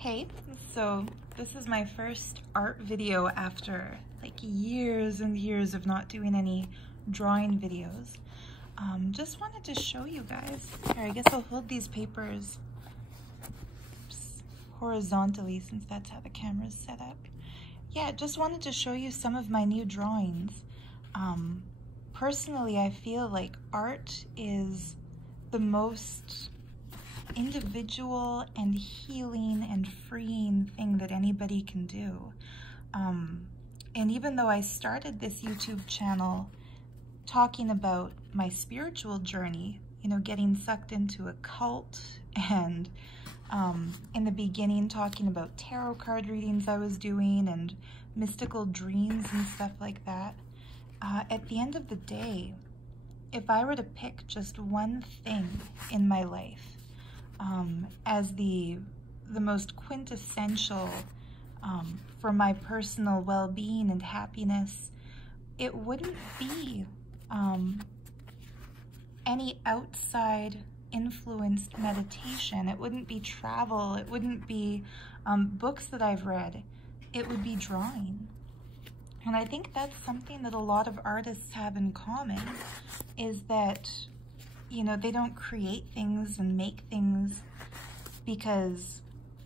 Hey, so this is my first art video after like years and years of not doing any drawing videos. Just wanted to show you guys. Here, I guess I'll hold these papers horizontally since that's how the camera's set up. Yeah, just wanted to show you some of my new drawings. Personally, I feel like art is the most individual and healing and freeing thing that anybody can do. And even though I started this YouTube channel talking about my spiritual journey, you know, getting sucked into a cult, and in the beginning talking about tarot card readings I was doing and mystical dreams and stuff like that, at the end of the day, if I were to pick just one thing in my life as the most quintessential for my personal well-being and happiness, it wouldn't be any outside influenced meditation. It wouldn't be travel. It wouldn't be books that I've read. It would be drawing. And I think that's something that a lot of artists have in common, is that, you know, they don't create things and make things because,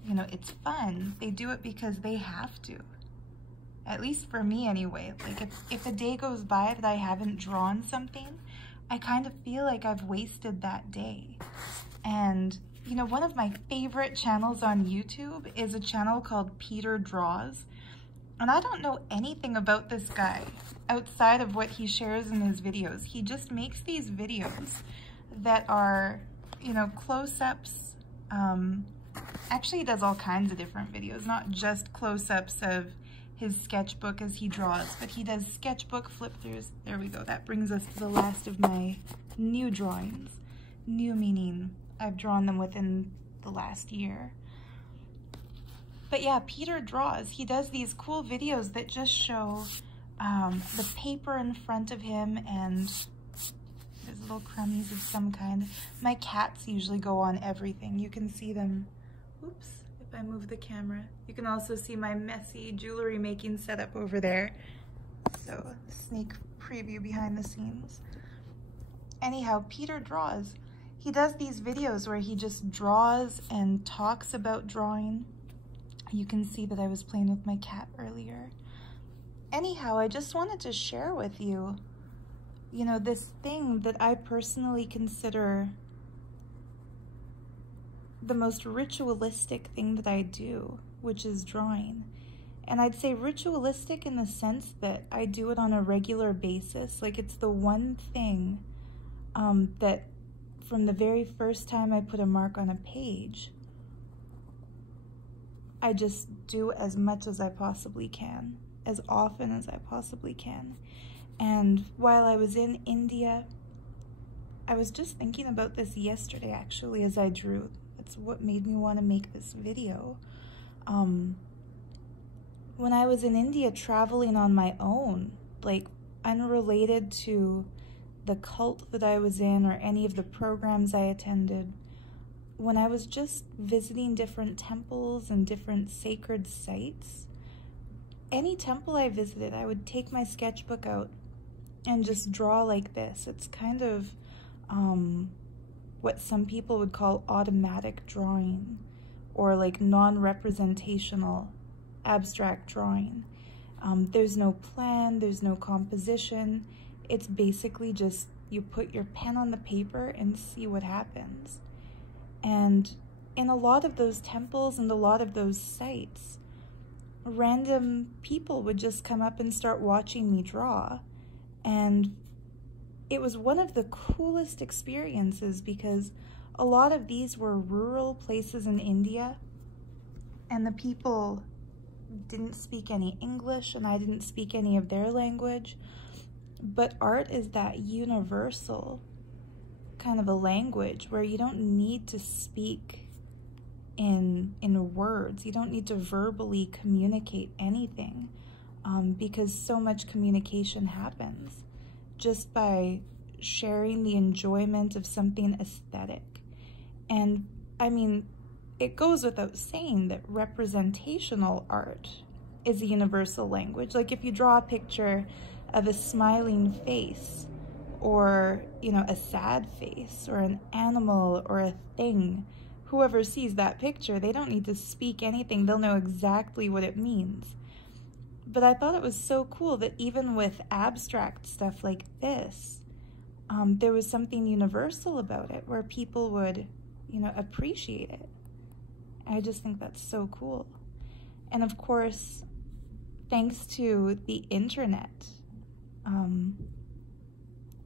you know, it's fun. They do it because they have to. At least for me anyway. Like if a day goes by that I haven't drawn something, I kind of feel like I've wasted that day. And, you know, one of my favorite channels on YouTube is a channel called Peter Draws. And I don't know anything about this guy outside of what he shares in his videos. He just makes these videos that are, you know, close-ups. Actually, he does all kinds of different videos, not just close-ups of his sketchbook as he draws, but he does sketchbook flip-throughs. There we go. That brings us to the last of my new drawings. New meaning I've drawn them within the last year. But yeah, Peter Draws. He does these cool videos that just show the paper in front of him, and there's little crummies of some kind. My cats usually go on everything. You can see them. Oops, if I move the camera. You can also see my messy jewelry making setup over there. So, sneak preview behind the scenes. Anyhow, Peter Draws. He does these videos where he just draws and talks about drawing. You can see that I was playing with my cat earlier. Anyhow, I just wanted to share with you, you know, this thing that I personally consider the most ritualistic thing that I do, which is drawing. And I'd say ritualistic in the sense that I do it on a regular basis. Like, it's the one thing that from the very first time I put a mark on a page, I just do as much as I possibly can, as often as I possibly can. And while I was in India, I was just thinking about this yesterday, actually, as I drew. That's what made me want to make this video. When I was in India traveling on my own, like unrelated to the cult that I was in or any of the programs I attended, when I was just visiting different temples and different sacred sites, any temple I visited, I would take my sketchbook out and just draw like this. It's kind of what some people would call automatic drawing, or like non-representational abstract drawing. There's no plan, there's no composition. It's basically just you put your pen on the paper and see what happens. And in a lot of those temples and a lot of those sites, random people would just come up and start watching me draw. And it was one of the coolest experiences because a lot of these were rural places in India, and the people didn't speak any English and I didn't speak any of their language. But art is that universal kind of a language where you don't need to speak in words. You don't need to verbally communicate anything because so much communication happens just by sharing the enjoyment of something aesthetic. And I mean, it goes without saying that representational art is a universal language. Like if you draw a picture of a smiling face, or, you know, a sad face, or an animal, or a thing, whoever sees that picture, they don't need to speak anything. They'll know exactly what it means. But I thought it was so cool that even with abstract stuff like this, there was something universal about it where people would, you know, appreciate it. I just think that's so cool. And of course, thanks to the internet,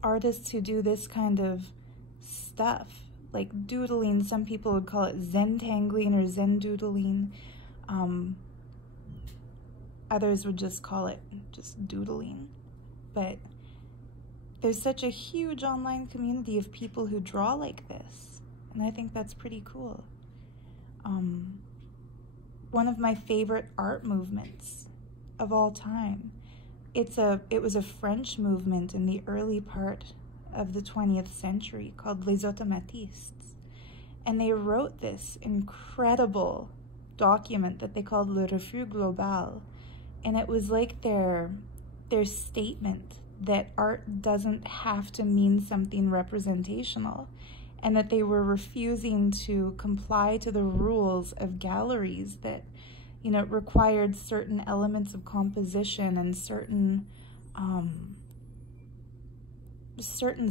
artists who do this kind of stuff, like doodling, some people would call it Zentangling or Zen doodling. Others would just call it just doodling. But there's such a huge online community of people who draw like this, and I think that's pretty cool. One of my favorite art movements of all time, it was a French movement in the early part of the 20th century called Les Automatistes. And they wrote this incredible document that they called Le Refus Global. And it was like their statement that art doesn't have to mean something representational, and that they were refusing to comply to the rules of galleries that, you know, required certain elements of composition and certain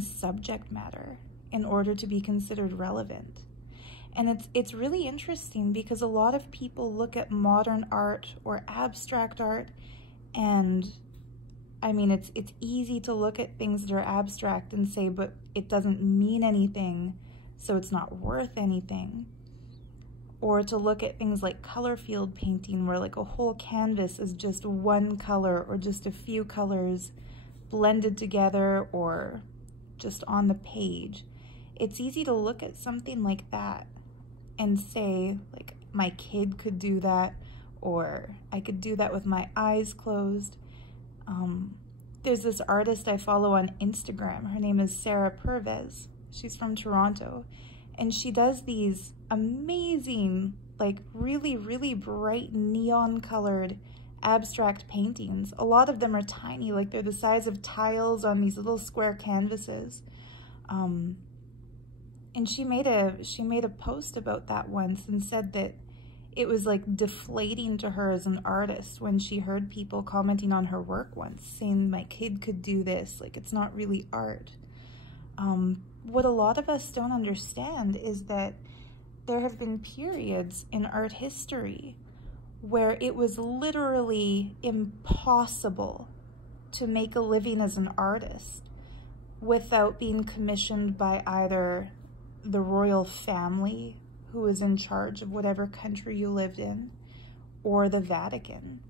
subject matter in order to be considered relevant. And it's really interesting because a lot of people look at modern art or abstract art, and I mean, it's easy to look at things that are abstract and say, but it doesn't mean anything, so it's not worth anything. Or to look at things like color field painting, where like a whole canvas is just one color or just a few colors blended together or just on the page. It's easy to look at something like that and say, like, my kid could do that, or I could do that with my eyes closed. There's this artist I follow on Instagram. Her name is Sarah Purvez. She's from Toronto. And she does these amazing, like really, really bright neon colored abstract paintings. A lot of them are tiny, like they're the size of tiles on these little square canvases. And she made a post about that once and said that it was like deflating to her as an artist when she heard people commenting on her work once, saying my kid could do this, like it's not really art. What a lot of us don't understand is that there have been periods in art history where it was literally impossible to make a living as an artist without being commissioned by either the royal family, who was in charge of whatever country you lived in, or the Vatican.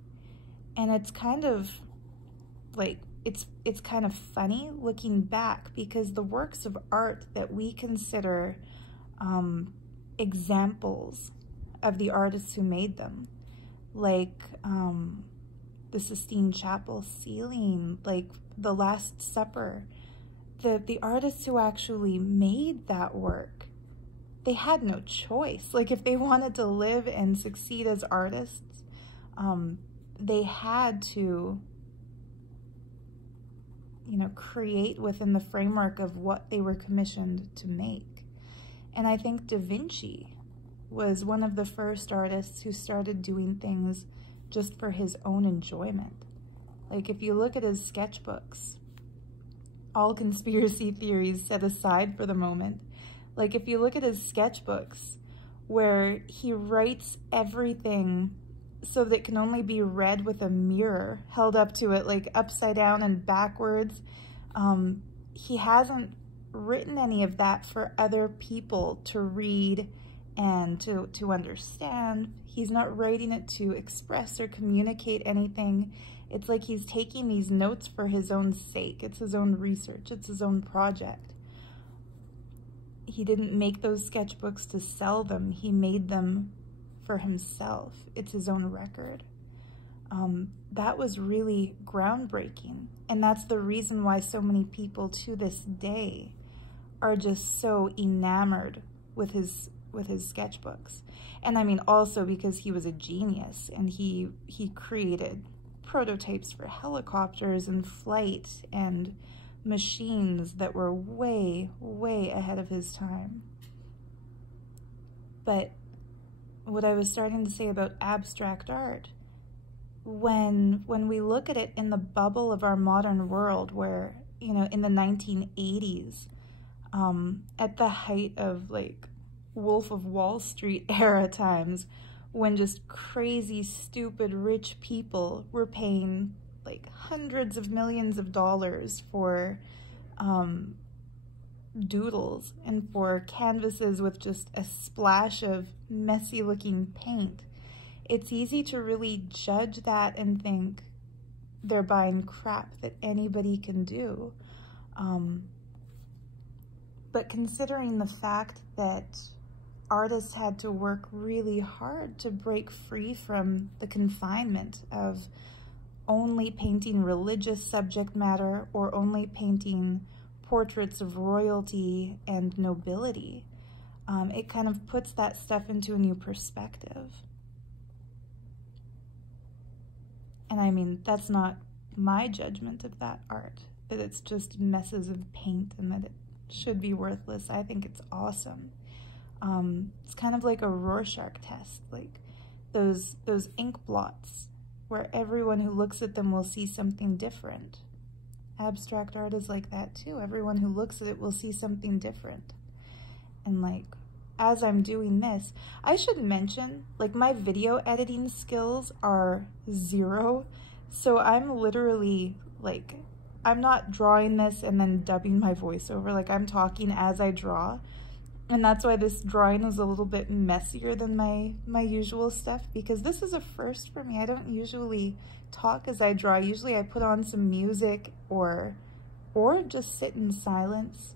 And it's kind of like, it's kind of funny looking back, because the works of art that we consider examples of the artists who made them, like the Sistine Chapel ceiling, like the Last Supper, the artists who actually made that work, they had no choice. Like if they wanted to live and succeed as artists, they had to, you know, create within the framework of what they were commissioned to make. And I think Da Vinci was one of the first artists who started doing things just for his own enjoyment. Like if you look at his sketchbooks, all conspiracy theories set aside for the moment, like if you look at his sketchbooks where he writes everything so that it can only be read with a mirror held up to it, like upside down and backwards, he hasn't written any of that for other people to read and to understand. He's not writing it to express or communicate anything. It's like he's taking these notes for his own sake. It's his own research. It's his own project. He didn't make those sketchbooks to sell them. He made them for himself. It's his own record. That was really groundbreaking. And that's the reason why so many people to this day are just so enamored with his with his sketchbooks. And I mean, also because he was a genius, and he created prototypes for helicopters and flight and machines that were way, way ahead of his time. But what I was starting to say about abstract art, when we look at it in the bubble of our modern world, where, you know, in the 1980s, at the height of like Wolf of Wall Street era times, when just crazy, stupid, rich people were paying like hundreds of millions of dollars for doodles and for canvases with just a splash of messy looking paint, it's easy to really judge that and think they're buying crap that anybody can do. But considering the fact that artists had to work really hard to break free from the confinement of only painting religious subject matter or only painting portraits of royalty and nobility, it kind of puts that stuff into a new perspective. And I mean, that's not my judgment of that art, that it's just messes of paint and that it should be worthless. I think it's awesome. It's kind of like a Rorschach test, like those ink blots where everyone who looks at them will see something different. Abstract art is like that too. Everyone who looks at it will see something different. And like, as I'm doing this, I should mention, like, my video editing skills are 0. So I'm literally like, I'm not drawing this and then dubbing my voiceover. Like, I'm talking as I draw. And that's why this drawing is a little bit messier than my usual stuff, because this is a first for me. I don't usually talk as I draw. Usually I put on some music or just sit in silence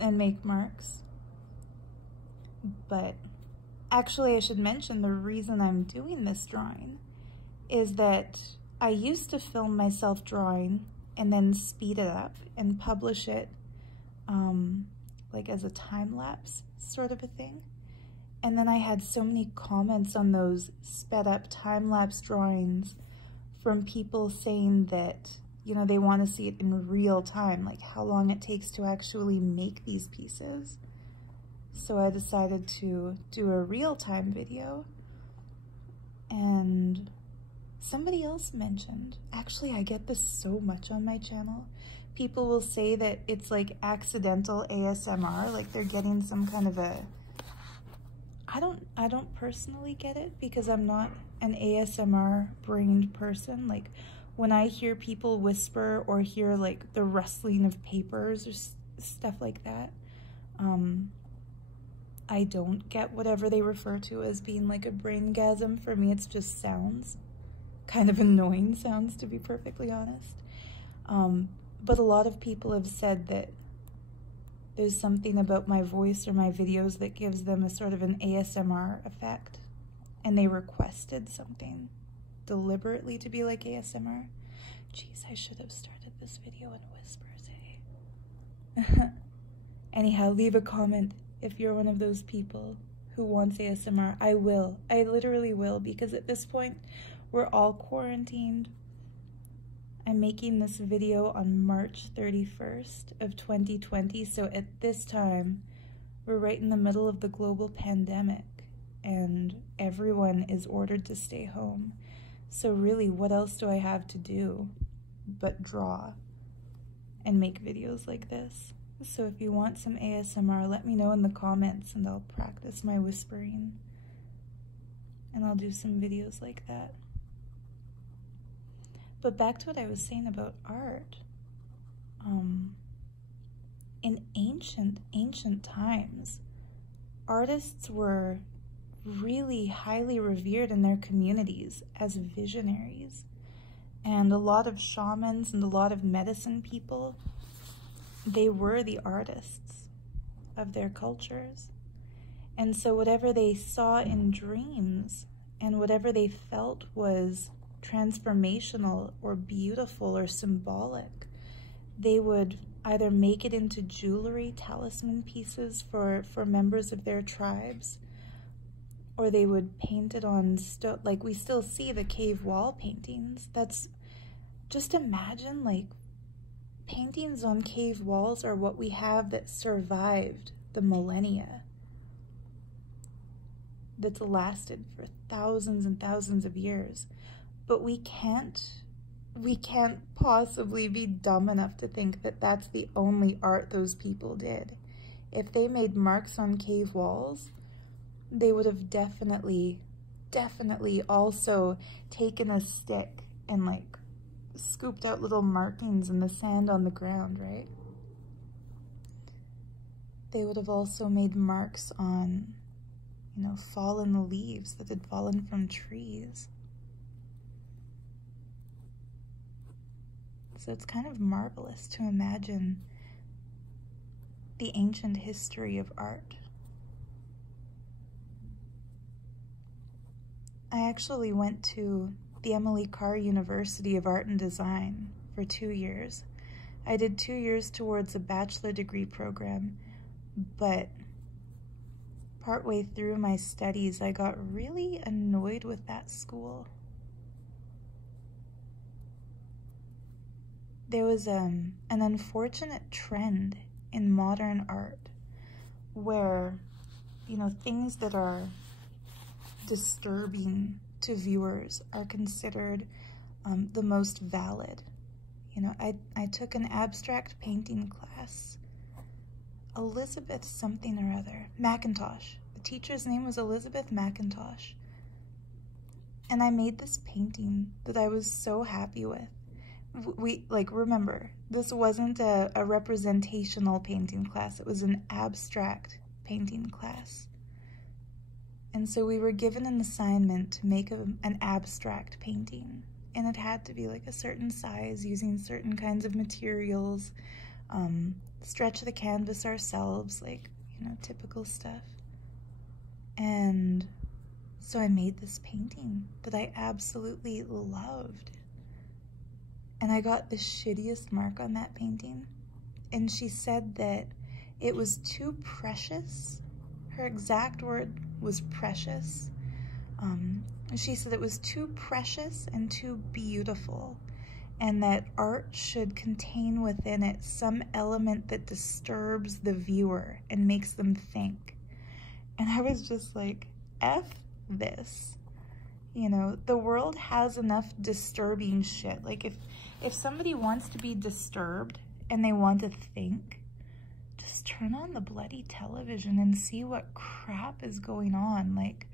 and make marks. But actually, I should mention the reason I'm doing this drawing is that I used to film myself drawing and then speed it up and publish it like as a time-lapse sort of a thing. And then I had so many comments on those sped up time-lapse drawings from people saying that, you know, they want to see it in real time, like how long it takes to actually make these pieces. So I decided to do a real-time video. And somebody else mentioned, actually I get this so much on my channel, people will say that it's like accidental ASMR, like they're getting some kind of a, I don't personally get it because I'm not an ASMR brained person. Like when I hear people whisper or hear like the rustling of papers or stuff like that, I don't get whatever they refer to as being like a braingasm. For me, it's just sounds, kind of annoying sounds, to be perfectly honest. But a lot of people have said that there's something about my voice or my videos that gives them a sort of an ASMR effect. And they requested something deliberately to be like ASMR. Jeez, I should have started this video in whispers, eh? Anyhow, leave a comment if you're one of those people who wants ASMR. I will. I literally will, because at this point, we're all quarantined. I'm making this video on March 31st of 2020, so at this time, we're right in the middle of the global pandemic, and everyone is ordered to stay home. So really, what else do I have to do but draw and make videos like this? So if you want some ASMR, let me know in the comments, and I'll practice my whispering, and I'll do some videos like that. But back to what I was saying about art. In ancient times, artists were really highly revered in their communities as visionaries. And a lot of shamans and a lot of medicine people, they were the artists of their cultures. And so whatever they saw in dreams and whatever they felt was transformational or beautiful or symbolic, they would either make it into jewelry, talisman pieces for members of their tribes, or they would paint it on like we still see the cave wall paintings. That's, just imagine, like, paintings on cave walls are what we have that survived the millennia, that's lasted for thousands and thousands of years. But we can't possibly be dumb enough to think that that's the only art those people did. If they made marks on cave walls, they would have definitely also taken a stick and, like, scooped out little markings in the sand on the ground, right? They would have also made marks on, you know, fallen leaves that had fallen from trees. So it's kind of marvelous to imagine the ancient history of art. I actually went to the Emily Carr University of Art and Design for 2 years. I did 2 years towards a bachelor degree program, but partway through my studies, I got really annoyed with that school. There was an unfortunate trend in modern art where, you know, things that are disturbing to viewers are considered the most valid. You know, I took an abstract painting class. Elizabeth something or other, McIntosh. The teacher's name was Elizabeth McIntosh. And I made this painting that I was so happy with. Remember, this wasn't a representational painting class. It was an abstract painting class. And so we were given an assignment to make an abstract painting. And it had to be like a certain size, using certain kinds of materials, stretch the canvas ourselves, like, you know, typical stuff. And so I made this painting that I absolutely loved. And I got the shittiest mark on that painting. And she said that it was too precious. Her exact word was precious. She said it was too precious and too beautiful, and that art should contain within it some element that disturbs the viewer and makes them think. And I was just like, F this. You know, the world has enough disturbing shit. Like, if somebody wants to be disturbed and they want to think, just turn on the bloody television and see what crap is going on. Like,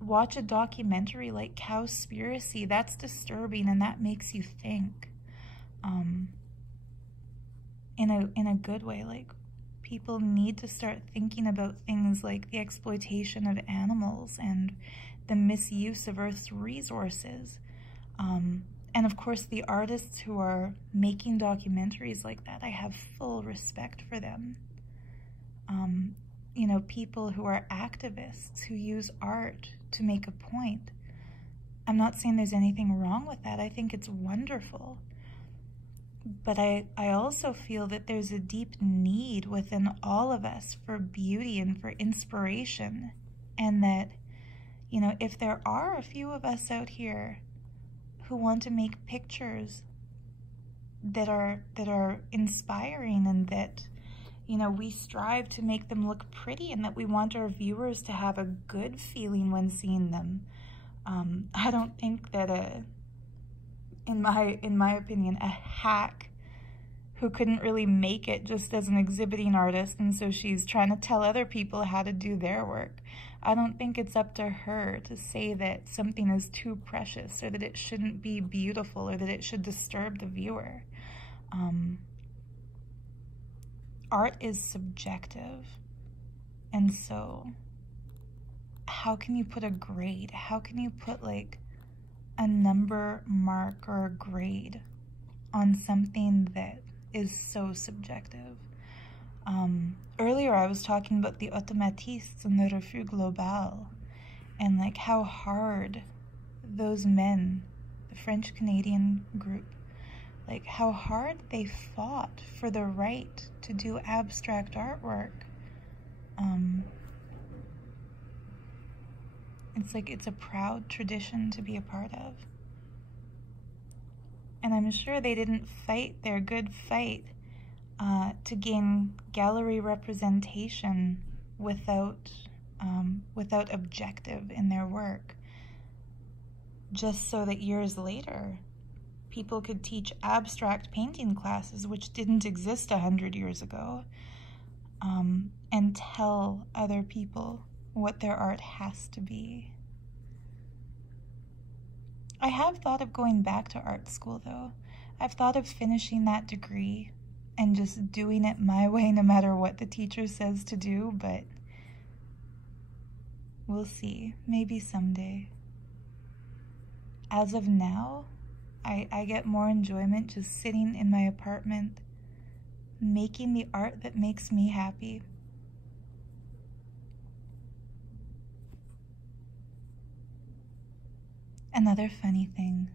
watch a documentary like Cowspiracy. That's disturbing and that makes you think. In a good way. Like, people need to start thinking about things like the exploitation of animals and the misuse of Earth's resources. And of course, the artists who are making documentaries like that, I have full respect for them. You know, people who are activists, who use art to make a point. I'm not saying there's anything wrong with that. I think it's wonderful. But I also feel that there's a deep need within all of us for beauty and for inspiration. And that, you know, if there are a few of us out here who want to make pictures that are inspiring, and that, you know, we strive to make them look pretty, and that we want our viewers to have a good feeling when seeing them. I don't think that in my opinion, a hack who couldn't really make it just as an exhibiting artist, and so she's trying to tell other people how to do their work. I don't think it's up to her to say that something is too precious, or that it shouldn't be beautiful, or that it should disturb the viewer. Art is subjective, and so how can you put a grade? How can you put like a number, mark, or a grade on something that is so subjective? Earlier I was talking about the automatistes and the refus global, and like how hard those men, the French-Canadian group, like how hard they fought for the right to do abstract artwork. It's like it's a proud tradition to be a part of. And I'm sure they didn't fight their good fight to gain gallery representation without objective in their work, just so that years later people could teach abstract painting classes, which didn't exist 100 years ago, and tell other people what their art has to be. I have thought of going back to art school, though. I've thought of finishing that degree and just doing it my way no matter what the teacher says to do, but we'll see. Maybe someday. As of now, I get more enjoyment just sitting in my apartment, making the art that makes me happy. Another funny thing,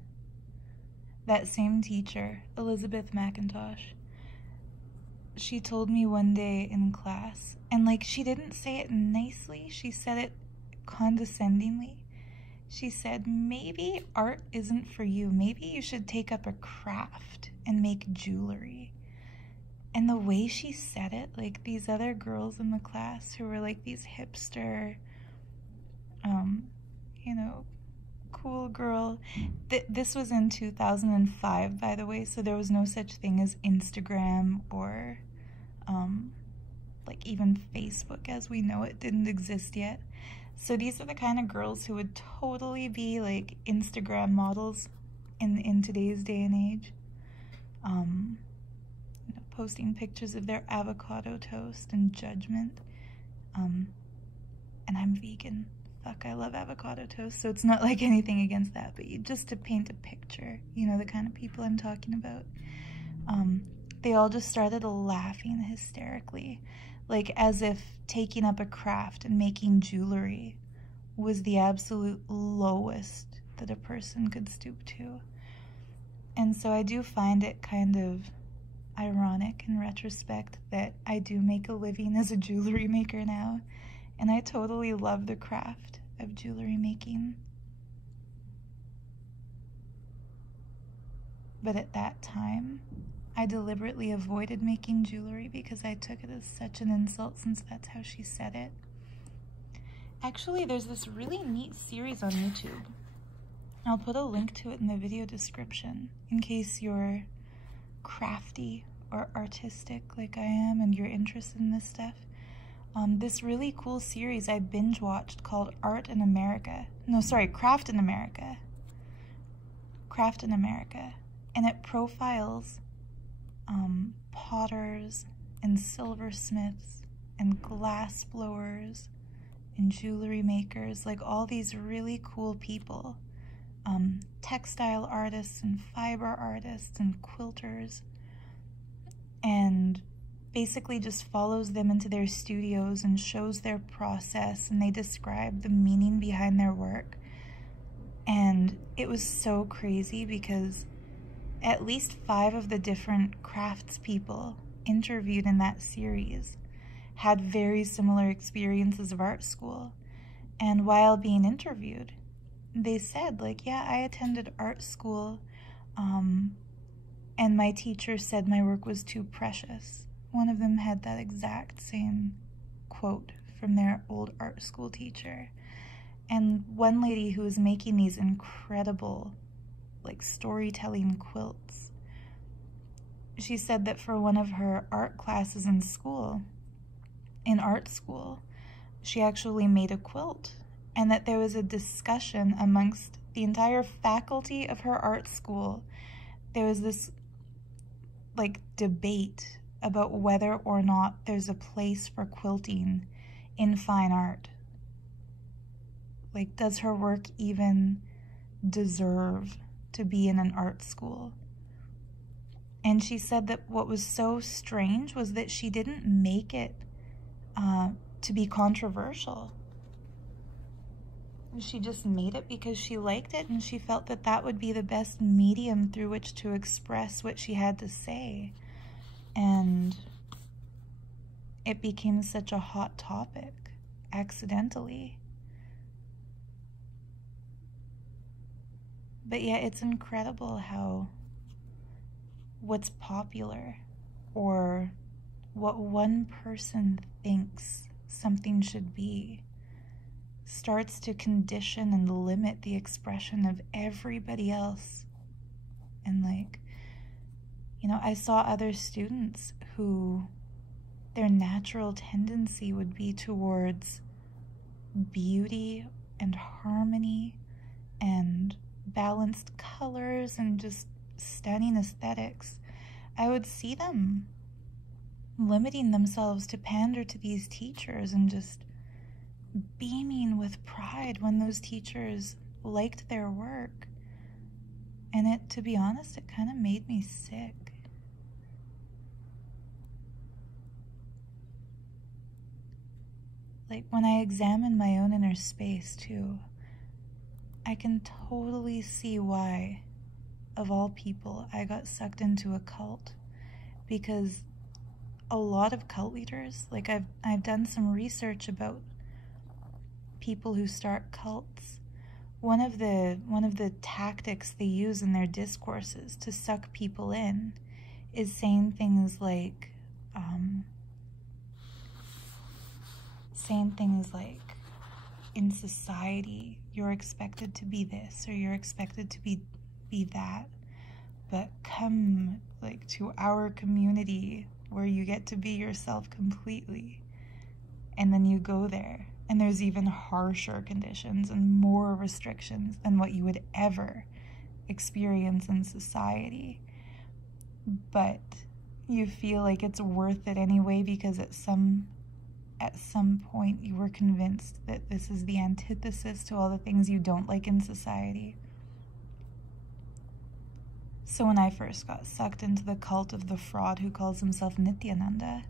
that same teacher, Elizabeth McIntosh, she told me one day in class, and like she didn't say it nicely, she said it condescendingly. She said, maybe art isn't for you. Maybe you should take up a craft and make jewelry. And the way she said it, like these other girls in the class who were like these hipster, you know, cool girl. This was in 2005, by the way, so there was no such thing as Instagram or like even Facebook as we know it didn't exist yet. So these are the kind of girls who would totally be like Instagram models in today's day and age. You know, posting pictures of their avocado toast and judgment. And I'm vegan. Fuck, I love avocado toast, so it's not like anything against that, but just to paint a picture, you know, the kind of people I'm talking about. They all just started laughing hysterically, like as if taking up a craft and making jewelry was the absolute lowest that a person could stoop to. And so I do find it kind of ironic in retrospect that I do make a living as a jewelry maker now, and I totally love the craft of jewelry making. But at that time, I deliberately avoided making jewelry because I took it as such an insult since that's how she said it. Actually, there's this really neat series on YouTube. I'll put a link to it in the video description in case you're crafty or artistic like I am and you're interested in this stuff. This really cool series I binge watched called Craft in America. Craft in America. And it profiles potters and silversmiths and glass blowers and jewelry makers, like all these really cool people. Textile artists and fiber artists and quilters, and basically just follows them into their studios and shows their process, and they describe the meaning behind their work. And it was so crazy because at least 5 of the different craftspeople interviewed in that series had very similar experiences of art school. And while being interviewed, they said, like, yeah, I attended art school, and my teacher said my work was too precious. One of them had that exact same quote from their old art school teacher. And one lady who was making these incredible, like, storytelling quilts, she said that for one of her art classes in art school, she actually made a quilt, and that there was a discussion amongst the entire faculty of her art school. There was this, like, debate about whether or not there's a place for quilting in fine art. Like, does her work even deserve to be in an art school? And she said that what was so strange was that she didn't make it to be controversial. She just made it because she liked it, and she felt that that would be the best medium through which to express what she had to say. And it became such a hot topic, accidentally. But yeah, it's incredible how what's popular, or what one person thinks something should be, starts to condition and limit the expression of everybody else. And like, you know, I saw other students who their natural tendency would be towards beauty and harmony and balanced colors and just stunning aesthetics. I would see them limiting themselves to pander to these teachers and just beaming with pride when those teachers liked their work. And it, to be honest, it kind of made me sick. Like, when I examine my own inner space too, I can totally see why, of all people, I got sucked into a cult. Because a lot of cult leaders, like I've done some research about people who start cults. One of the tactics they use in their discourses to suck people in is saying things like in society you're expected to be this, or you're expected to be that, but come like to our community where you get to be yourself completely. And then you go there and there's even harsher conditions and more restrictions than what you would ever experience in society. But you feel like it's worth it anyway because at some point you were convinced that this is the antithesis to all the things you don't like in society. So when I first got sucked into the cult of the fraud who calls himself Nityananda,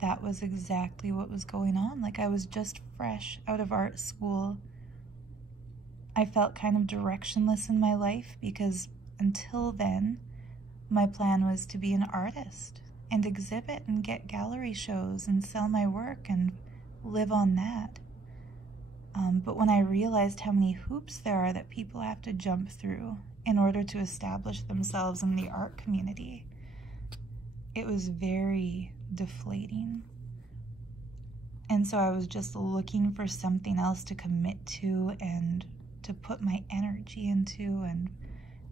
that was exactly what was going on. Like, I was just fresh out of art school. I felt kind of directionless in my life because until then, my plan was to be an artist and exhibit and get gallery shows and sell my work and live on that. But when I realized how many hoops there are that people have to jump through in order to establish themselves in the art community, it was very deflating. And so I was just looking for something else to commit to and to put my energy into and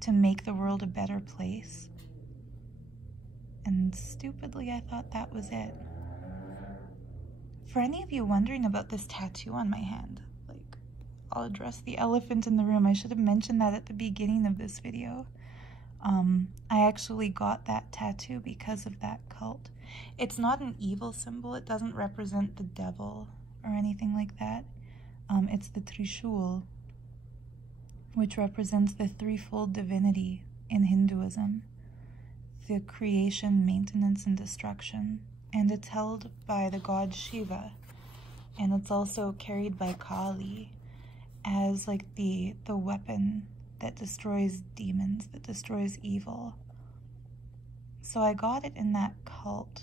to make the world a better place. And stupidly, I thought that was it. For any of you wondering about this tattoo on my hand, like, I'll address the elephant in the room. I should have mentioned that at the beginning of this video. I actually got that tattoo because of that cult. It's not an evil symbol. It doesn't represent the devil or anything like that. It's the Trishul, which represents the threefold divinity in Hinduism: the creation, maintenance, and destruction. And it's held by the god Shiva, and it's also carried by Kali as like the weapon that destroys demons, that destroys evil. So I got it in that cult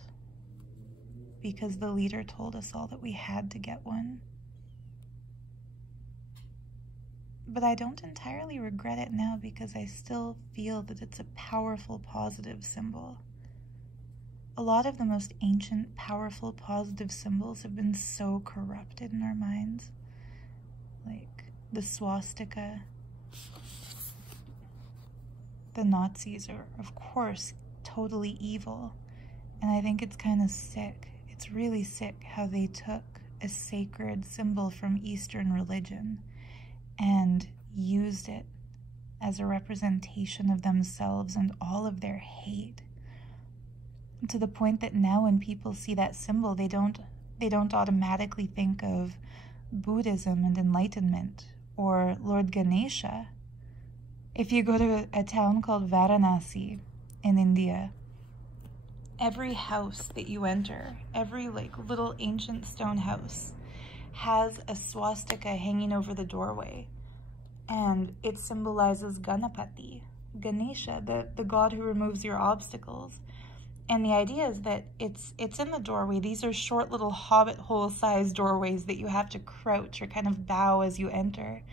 because the leader told us all that we had to get one. But I don't entirely regret it now because I still feel that it's a powerful, positive symbol. A lot of the most ancient, powerful, positive symbols have been so corrupted in our minds. Like the swastika. The Nazis are, of course, totally evil. And I think it's kind of sick. It's really sick how they took a sacred symbol from Eastern religion and used it as a representation of themselves and all of their hate. To the point that now when people see that symbol, they don't automatically think of Buddhism and enlightenment or Lord Ganesha. If you go to a town called Varanasi in India, every house that you enter, every like little ancient stone house, has a swastika hanging over the doorway, and it symbolizes Ganapati, Ganesha, the god who removes your obstacles. And the idea is that it's in the doorway. These are short little hobbit hole-sized doorways that you have to crouch or kind of bow as you enter.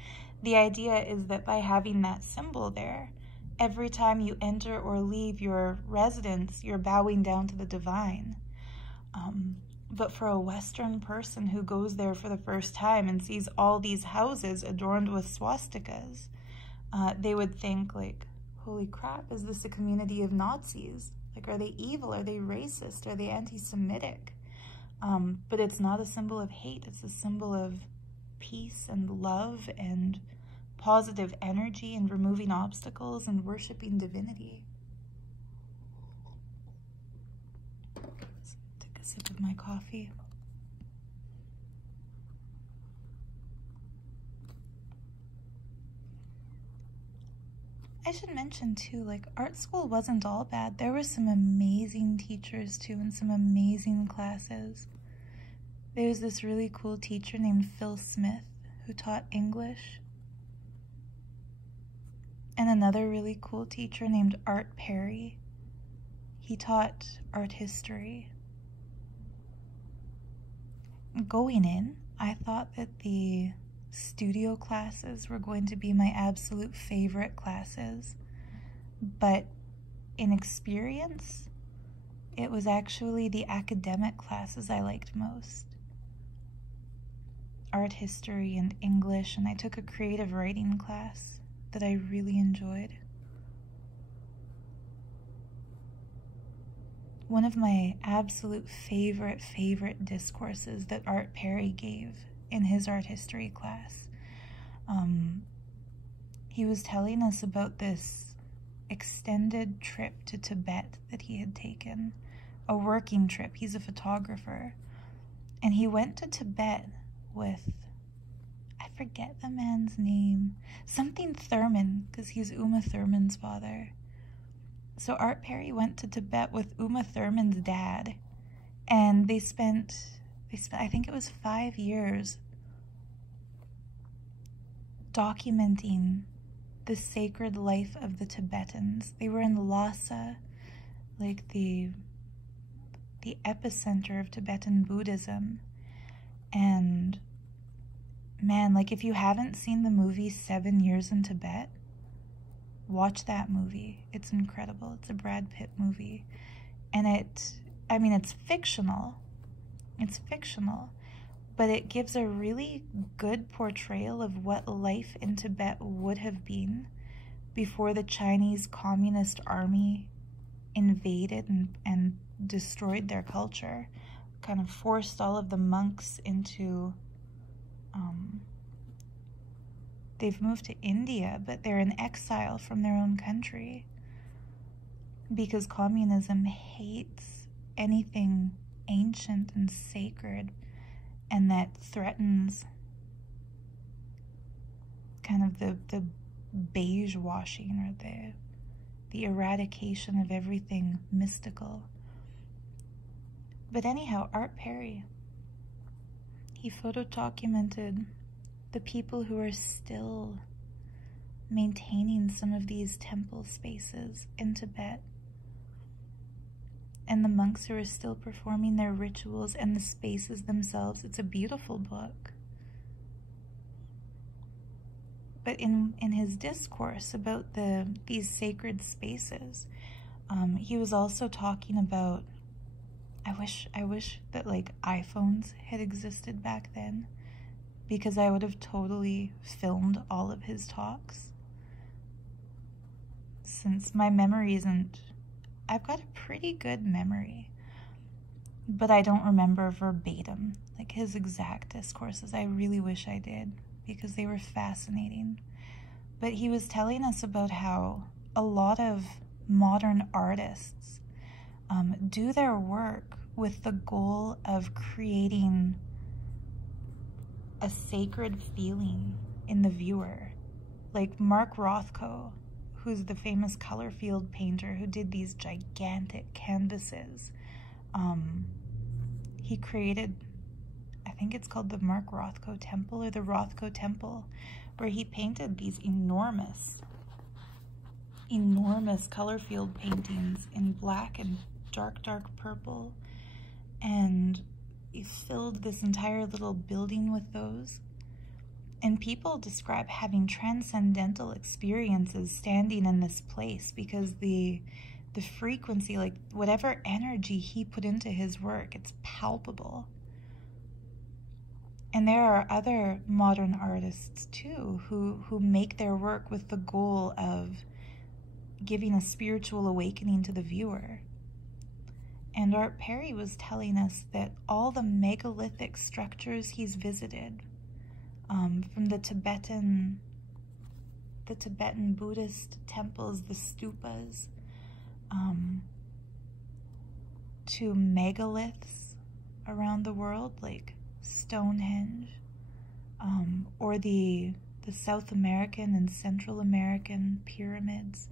The idea is that by having that symbol there, every time you enter or leave your residence, you're bowing down to the divine. But for a Western person who goes there for the first time and sees all these houses adorned with swastikas, they would think, like, holy crap, is this a community of Nazis? Like, are they evil? Are they racist? Are they anti-Semitic? But it's not a symbol of hate. It's a symbol of peace and love and positive energy and removing obstacles and worshiping divinity. Let's take a sip of my coffee. I should mention too, like, art school wasn't all bad. There were some amazing teachers too and some amazing classes. There was this really cool teacher named Phil Smith who taught English. And another really cool teacher named Art Perry. He taught art history. Going in, I thought that the studio classes were going to be my absolute favorite classes, but in experience, it was actually the academic classes I liked most. Art history and English, and I took a creative writing class that I really enjoyed. One of my absolute favorite discourses that Art Perry gave in his art history class, he was telling us about this extended trip to Tibet that he had taken, a working trip. He's a photographer, and he went to Tibet with, I forget the man's name, something Thurman, because he's Uma Thurman's father. So Art Perry went to Tibet with Uma Thurman's dad, and they spent, I think it was 5 years, documenting the sacred life of the Tibetans. They were in Lhasa, like the epicenter of Tibetan Buddhism. And man, like, if you haven't seen the movie 7 Years in Tibet, watch that movie. It's incredible. It's a Brad Pitt movie. And it's fictional. It's fictional. But it gives a really good portrayal of what life in Tibet would have been before the Chinese Communist Army invaded and destroyed their culture, kind of forced all of the monks into, they've moved to India, but they're in exile from their own country because communism hates anything ancient and sacred and that threatens kind of the beige washing or the eradication of everything mystical. But anyhow, Art Perry, he photo-documented the people who are still maintaining some of these temple spaces in Tibet, and the monks who are still performing their rituals and the spaces themselves. It's a beautiful book. But in his discourse about these sacred spaces, he was also talking about, I wish that, like, iPhones had existed back then, because I would have totally filmed all of his talks. Since my memory isn't, I've got a pretty good memory, but I don't remember verbatim, like, his exact discourses. I really wish I did, because they were fascinating. But he was telling us about how a lot of modern artists do their work with the goal of creating a sacred feeling in the viewer. Like Mark Rothko, who's the famous color field painter who did these gigantic canvases. He created, I think it's called the Mark Rothko Temple or the Rothko Temple, where he painted these enormous color field paintings in black and dark purple, and he filled this entire little building with those. And people describe having transcendental experiences standing in this place because the frequency, like whatever energy he put into his work, it's palpable. And there are other modern artists too who make their work with the goal of giving a spiritual awakening to the viewer. And Art Perry was telling us that all the megalithic structures he's visited, from the Tibetan Buddhist temples, the stupas, to megaliths around the world like Stonehenge, or the South American and Central American pyramids,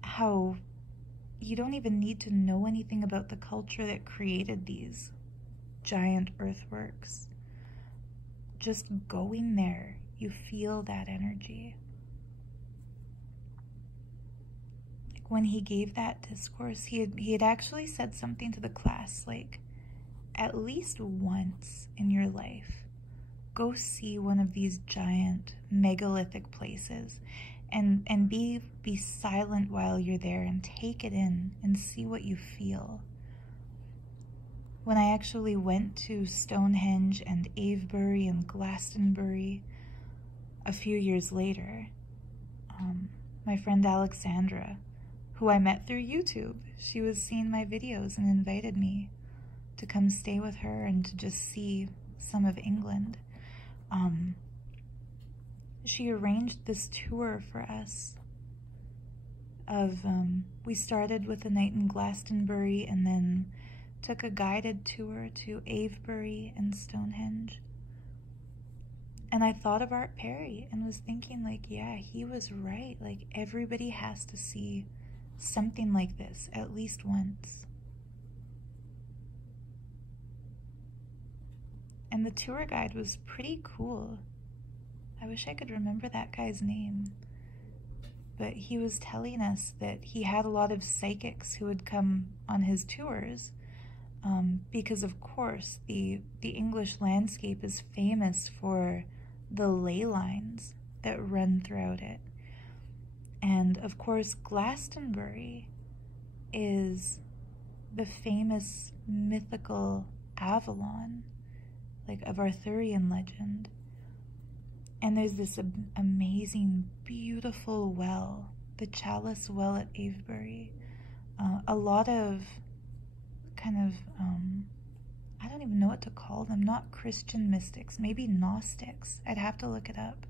how you don't even need to know anything about the culture that created these giant earthworks. Just going there, you feel that energy. Like when he gave that discourse, he had actually said something to the class like, at least once in your life, go see one of these giant megalithic places and be silent while you're there and take it in and see what you feel. When I actually went to Stonehenge and Avebury and Glastonbury a few years later, my friend Alexandra, who I met through YouTube, she was seeing my videos and invited me to come stay with her and to just see some of England. She arranged this tour for us of, we started with a night in Glastonbury and then took a guided tour to Avebury and Stonehenge. And I thought of Art Perry and was thinking like, yeah, he was right. Like everybody has to see something like this at least once. And the tour guide was pretty cool. I wish I could remember that guy's name. But he was telling us that he had a lot of psychics who would come on his tours, because of course the English landscape is famous for the ley lines that run throughout it. And of course Glastonbury is the famous mythical Avalon, like of Arthurian legend. And there's this amazing, beautiful well, the Chalice Well at Avebury. A lot of kind of, I don't even know what to call them, not Christian mystics, maybe Gnostics. I'd have to look it up.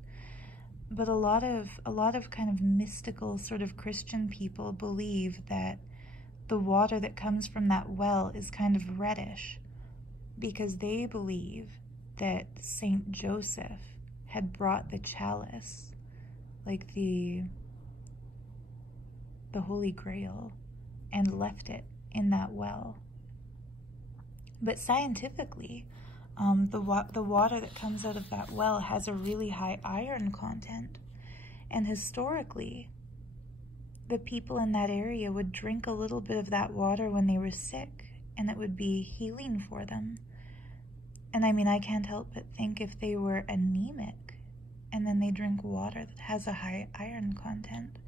But a lot of kind of mystical sort of Christian people believe that the water that comes from that well is kind of reddish because they believe that Saint Joseph had brought the chalice, like the Holy Grail, and left it in that well. But scientifically, the water that comes out of that well has a really high iron content, and historically, the people in that area would drink a little bit of that water when they were sick, and it would be healing for them. And I mean, I can't help but think if they were anemic and then they drink water that has a high iron content,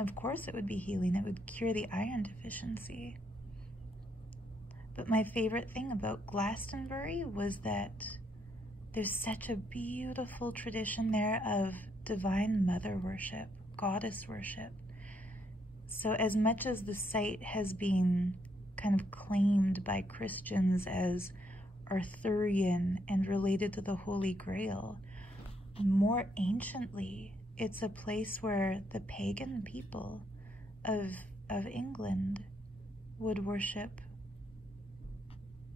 of course it would be healing. It would cure the iron deficiency. But my favorite thing about Glastonbury was that there's such a beautiful tradition there of divine mother worship, goddess worship. So as much as the site has been kind of claimed by Christians as Arthurian and related to the Holy Grail, more anciently, it's a place where the pagan people of England would worship.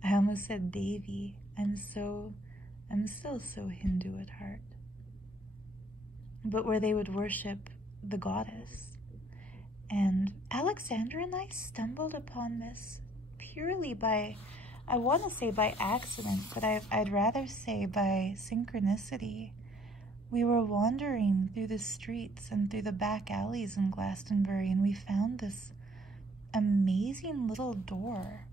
I almost said Devi. I'm still so Hindu at heart. But where they would worship the goddess. And Alexandra and I stumbled upon this purely by I want to say by accident, but I'd rather say by synchronicity. We were wandering through the streets and through the back alleys in Glastonbury, and we found this amazing little door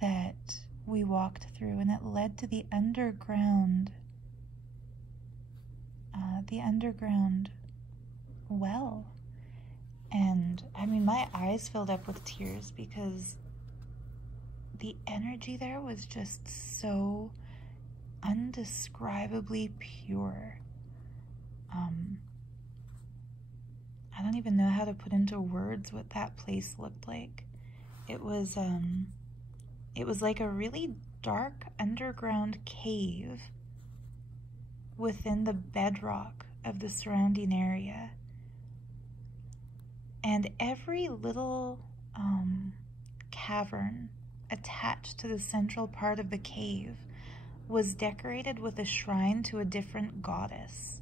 that we walked through, and it led to the underground well. And I mean, my eyes filled up with tears because the energy there was just so undescribably pure. I don't even know how to put into words what that place looked like. It was like a really dark underground cave within the bedrock of the surrounding area. And every little cavern attached to the central part of the cave was decorated with a shrine to a different goddess.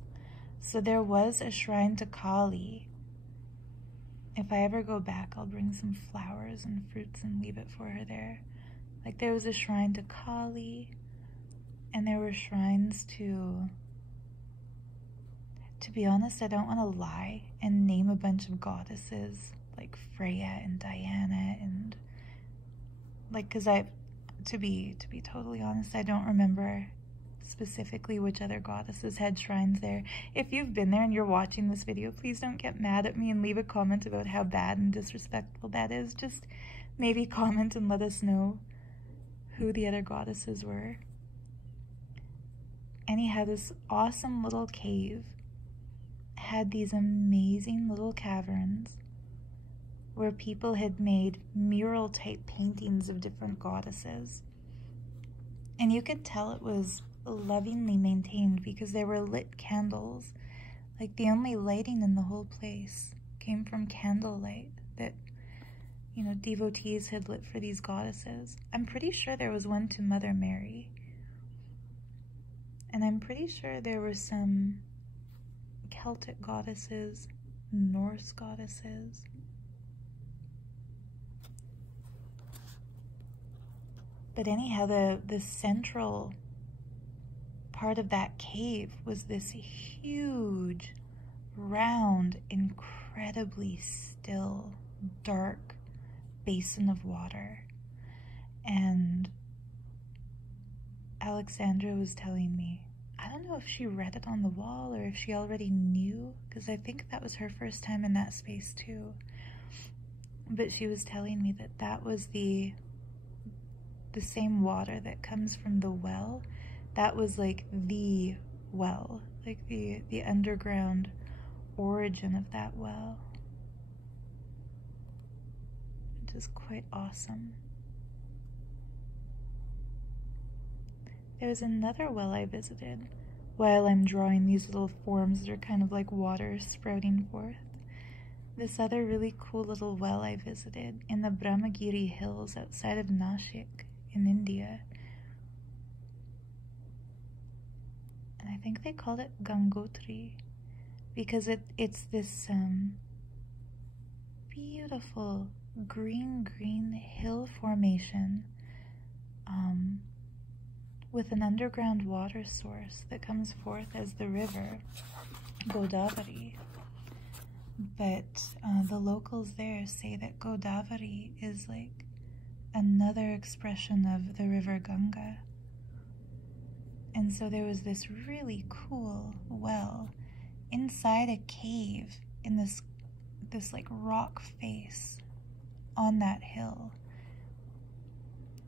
So there was a shrine to Kali. If I ever go back, I'll bring some flowers and fruits and leave it for her there. Like, there was a shrine to Kali, and there were shrines to be honest, I don't want to lie and name a bunch of goddesses like Freya and Diana, and like, because to be totally honest, I don't remember specifically which other goddesses had shrines there. If you've been there and you're watching this video, please don't get mad at me and leave a comment about how bad and disrespectful that is. Just maybe comment and let us know who the other goddesses were. Anyhow, this awesome little cave had these amazing little caverns where people had made mural type paintings of different goddesses. And you could tell it was lovingly maintained because there were lit candles. Like, the only lighting in the whole place came from candlelight that, you know, devotees had lit for these goddesses. I'm pretty sure there was one to Mother Mary. And I'm pretty sure there were some Celtic goddesses, Norse goddesses. But anyhow, the central part of that cave was this huge, round, incredibly still, dark basin of water. And Alexandra was telling me, I don't know if she read it on the wall or if she already knew, because I think that was her first time in that space too. But she was telling me that that was the same water that comes from the well. That was like the well, like the underground origin of that well, which is quite awesome. There's another well I visited while I'm drawing these little forms that are kind of like water sprouting forth. This other really cool little well I visited in the Brahmagiri hills outside of Nashik in India. And I think they called it Gangotri because it's this beautiful green hill formation with an underground water source that comes forth as the river Godavari. But the locals there say that Godavari is like another expression of the river Ganga. And so there was this really cool well inside a cave in this like rock face on that hill.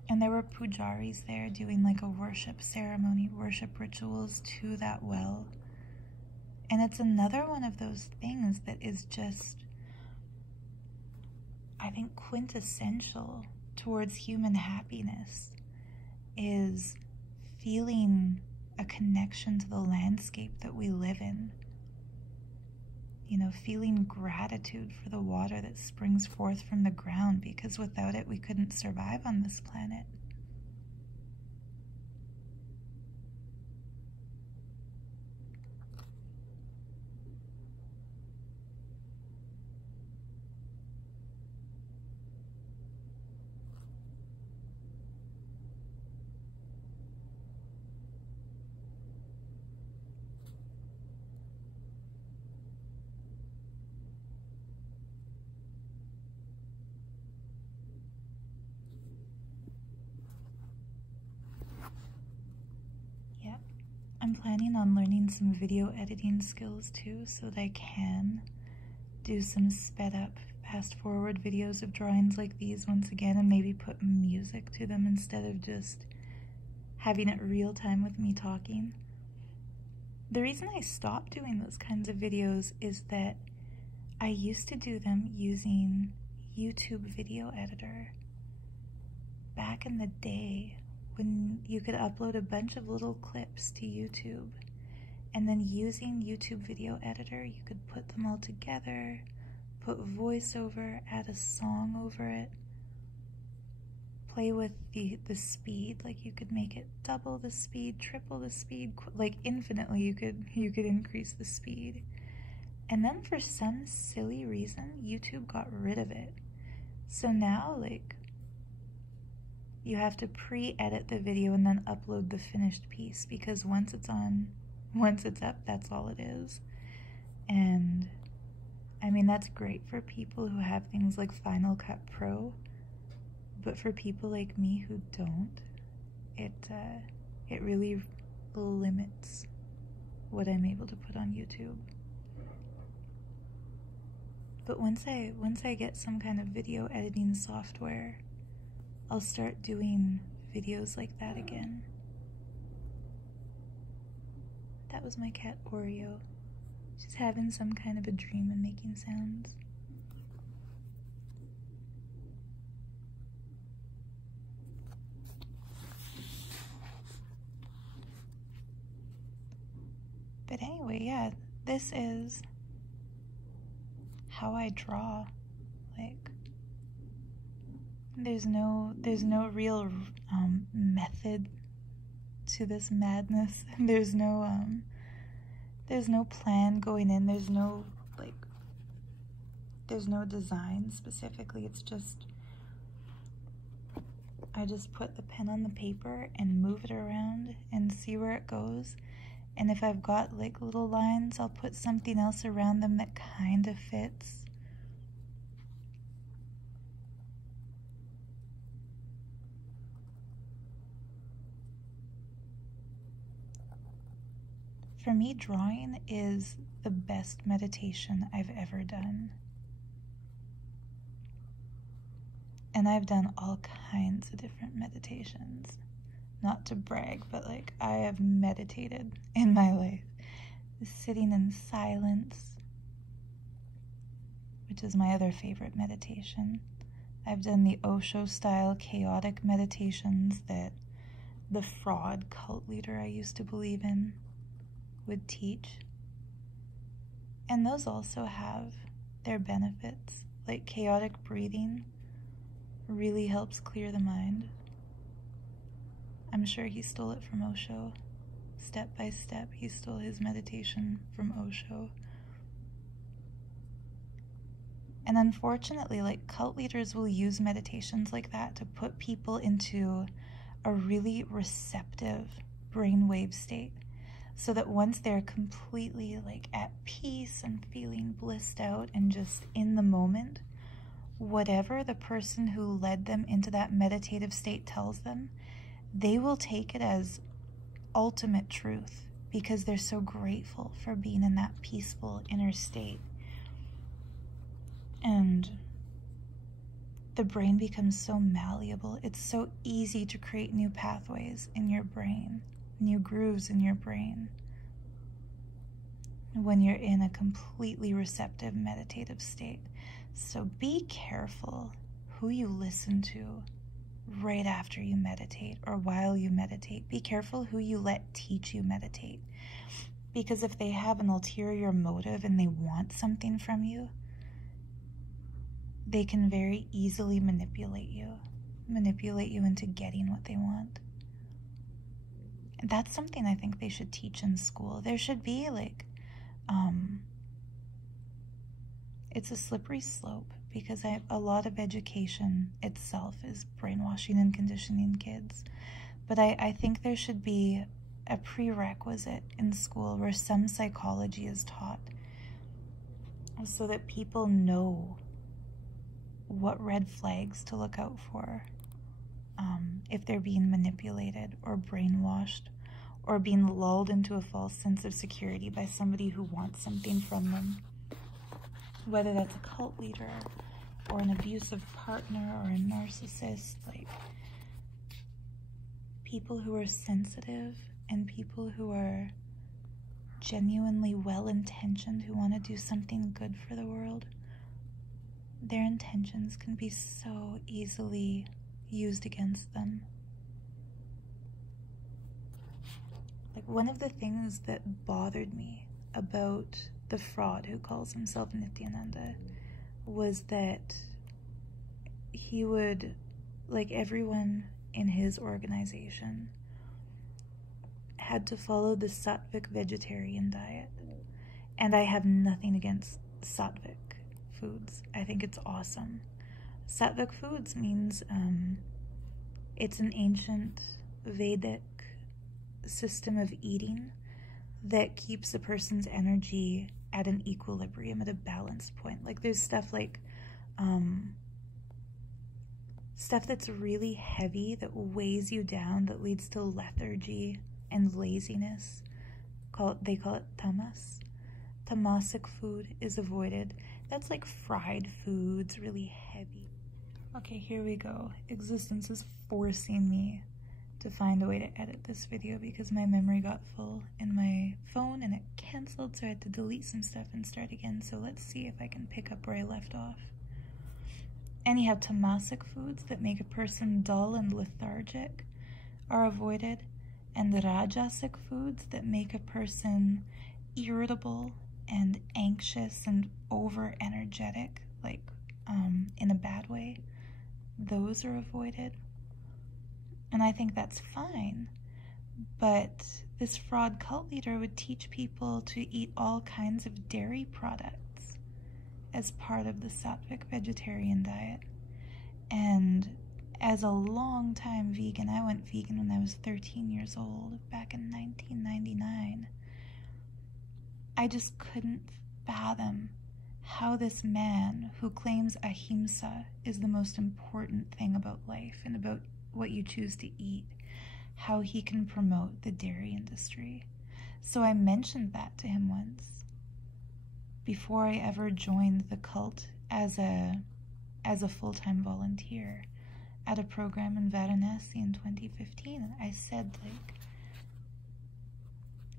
And there were pujaris there doing like a worship ceremony, worship rituals to that well. And it's another one of those things that is just, I think, quintessential towards human happiness, is feeling a connection to the landscape that we live in. You know, feeling gratitude for the water that springs forth from the ground, because without it we couldn't survive on this planet. learning some video editing skills too, so that I can do some sped up, fast forward videos of drawings like these once again, and maybe put music to them instead of just having it real time with me talking. The reason I stopped doing those kinds of videos is that I used to do them using YouTube video editor. Back in the day, when you could upload a bunch of little clips to YouTube, and then using YouTube video editor, you could put them all together, put voiceover, add a song over it, play with the speed, like you could make it double the speed, triple the speed, like infinitely you could increase the speed. And then for some silly reason, YouTube got rid of it. So now, like, you have to pre-edit the video and then upload the finished piece, because once it's up, that's all it is. And I mean, that's great for people who have things like Final Cut Pro, but for people like me who don't, it really limits what I'm able to put on YouTube. But once I get some kind of video editing software, I'll start doing videos like that again. That was my cat Oreo. She's having some kind of a dream and making sounds. But anyway, yeah, this is how I draw. Like, there's no real method to this madness. There's no plan going in. There's no design specifically. It's just, I just put the pen on the paper and move it around and see where it goes. And if I've got like little lines, I'll put something else around them that kind of fits. For me, drawing is the best meditation I've ever done. And I've done all kinds of different meditations. Not to brag, but like, I have meditated in my life. Sitting in silence, which is my other favorite meditation. I've done the Osho style chaotic meditations that the fraud cult leader I used to believe in would teach. And those also have their benefits. Like, chaotic breathing really helps clear the mind. I'm sure he stole it from Osho. Step by step, he stole his meditation from Osho. And unfortunately, like, cult leaders will use meditations like that to put people into a really receptive brainwave state, so that once they're completely like at peace and feeling blissed out and just in the moment, whatever the person who led them into that meditative state tells them, they will take it as ultimate truth, because they're so grateful for being in that peaceful inner state. And the brain becomes so malleable. It's so easy to create new pathways in your brain, new grooves in your brain, when you're in a completely receptive meditative state. So be careful who you listen to right after you meditate or while you meditate. Be careful who you let teach you meditate, because if they have an ulterior motive and they want something from you, they can very easily manipulate you into getting what they want. And that's something I think they should teach in school. There should be like, it's a slippery slope, because a lot of education itself is brainwashing and conditioning kids. But I think there should be a prerequisite in school where some psychology is taught, so that people know what red flags to look out for if they're being manipulated or brainwashed, or being lulled into a false sense of security by somebody who wants something from them. Whether that's a cult leader or an abusive partner or a narcissist, like people who are sensitive and people who are genuinely well-intentioned, who want to do something good for the world, their intentions can be so easily used against them. Like, one of the things that bothered me about the fraud who calls himself Nityananda was that he would, like everyone in his organization, had to follow the sattvic vegetarian diet. And I have nothing against sattvic foods. I think it's awesome. Sattvic foods means it's an ancient Vedic system of eating that keeps a person's energy at an equilibrium, at a balance point. Like, there's stuff like stuff that's really heavy, that weighs you down, that leads to lethargy and laziness. They call it tamas. Tamasic food is avoided. That's like fried foods, really heavy. Okay, here we go. Existence is forcing me to find a way to edit this video because my memory got full in my phone and it canceled, so I had to delete some stuff and start again. So let's see if I can pick up where I left off. Anyhow, tamasic foods that make a person dull and lethargic are avoided, and the rajasic foods that make a person irritable and anxious and over energetic, like in a bad way, those are avoided. And I think that's fine, but this fraud cult leader would teach people to eat all kinds of dairy products as part of the sattvic vegetarian diet. And as a long-time vegan, I went vegan when I was 13 years old, back in 1999. I just couldn't fathom how this man who claims ahimsa is the most important thing about life and about what you choose to eat, how he can promote the dairy industry. So I mentioned that to him once, before I ever joined the cult as a full-time volunteer at a program in Varanasi in 2015. I said, like,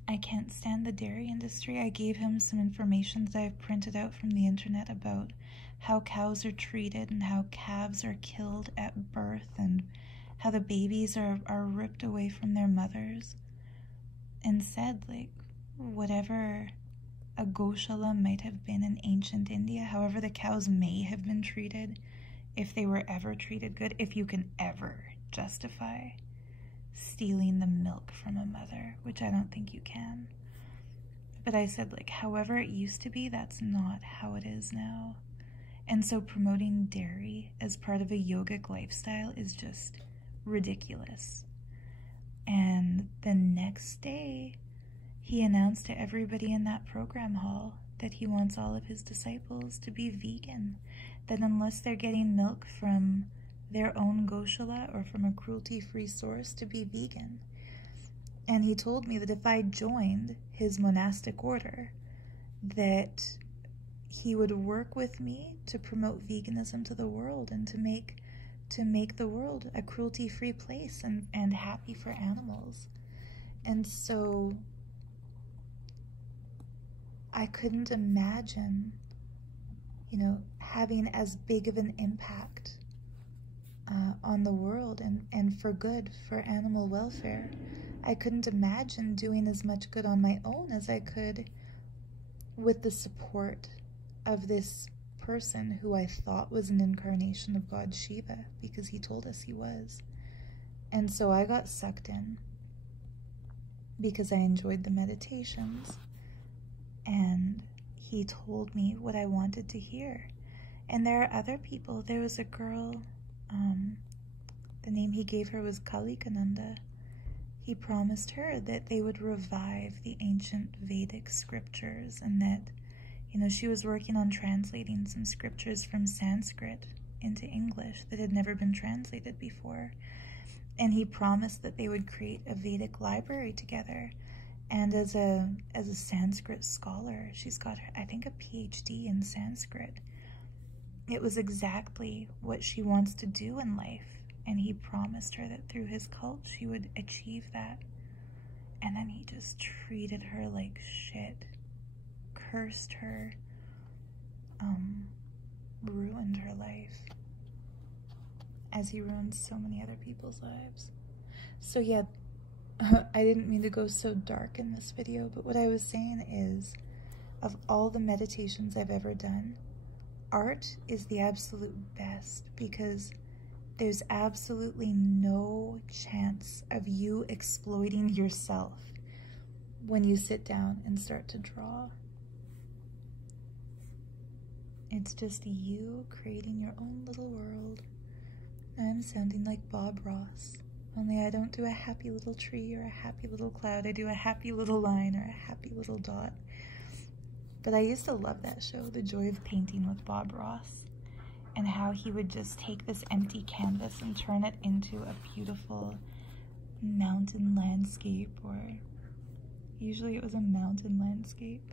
I can't stand the dairy industry. I gave him some information that I've printed out from the internet about how cows are treated and how calves are killed at birth and how the babies are ripped away from their mothers, and said, like, whatever a Goshala might have been in ancient India, however the cows may have been treated, if they were ever treated good, if you can ever justify stealing the milk from a mother, which I don't think you can. But I said, like, however it used to be, that's not how it is now. And so promoting dairy as part of a yogic lifestyle is just ridiculous. And the next day, he announced to everybody in that program hall that he wants all of his disciples to be vegan, that unless they're getting milk from their own Goshala or from a cruelty-free source, to be vegan. And he told me that if I joined his monastic order, that he would work with me to promote veganism to the world and to make the world a cruelty-free place and happy for animals. And so I couldn't imagine, you know, having as big of an impact on the world and for good, for animal welfare. I couldn't imagine doing as much good on my own as I could with the support of this person who I thought was an incarnation of God Shiva, because he told us he was. And so I got sucked in because I enjoyed the meditations, and he told me what I wanted to hear. And there are other people. There was a girl, the name he gave her was Kalikananda. He promised her that they would revive the ancient Vedic scriptures, and that, you know, she was working on translating some scriptures from Sanskrit into English that had never been translated before. And he promised that they would create a Vedic library together. And as a Sanskrit scholar, she's got, I think, a PhD in Sanskrit. It was exactly what she wants to do in life. And he promised her that through his cult, she would achieve that. And then he just treated her like shit, cursed her, ruined her life, as he ruined so many other people's lives. So yeah, I didn't mean to go so dark in this video, but what I was saying is, of all the meditations I've ever done, art is the absolute best, because there's absolutely no chance of you exploiting yourself when you sit down and start to draw. It's just you creating your own little world. I'm sounding like Bob Ross, only I don't do a happy little tree or a happy little cloud. I do a happy little line or a happy little dot. But I used to love that show, The Joy of Painting with Bob Ross, and how he would just take this empty canvas and turn it into a beautiful mountain landscape, or usually it was a mountain landscape.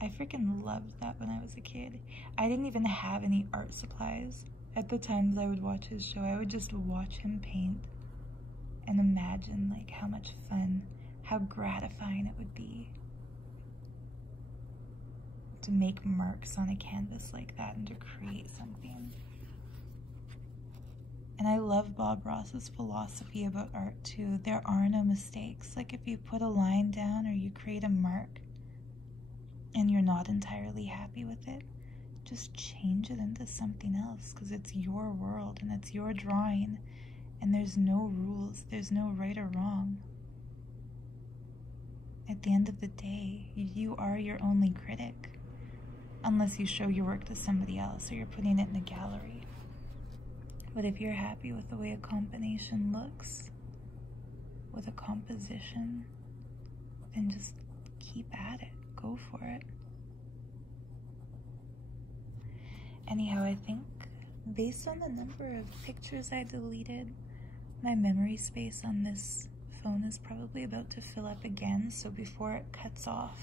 I freaking loved that when I was a kid. I didn't even have any art supplies. At the times I would watch his show, I would just watch him paint and imagine like how much fun, how gratifying it would be to make marks on a canvas like that and to create something. And I love Bob Ross's philosophy about art too. There are no mistakes. Like if you put a line down or you create a mark and you're not entirely happy with it, just change it into something else, because it's your world and it's your drawing, and there's no rules, there's no right or wrong. At the end of the day, you are your only critic, unless you show your work to somebody else or you're putting it in a gallery. But if you're happy with the way a combination looks, with a composition, then just keep at it, go for it. Anyhow, I think based on the number of pictures I deleted, my memory space on this phone is probably about to fill up again, so before it cuts off,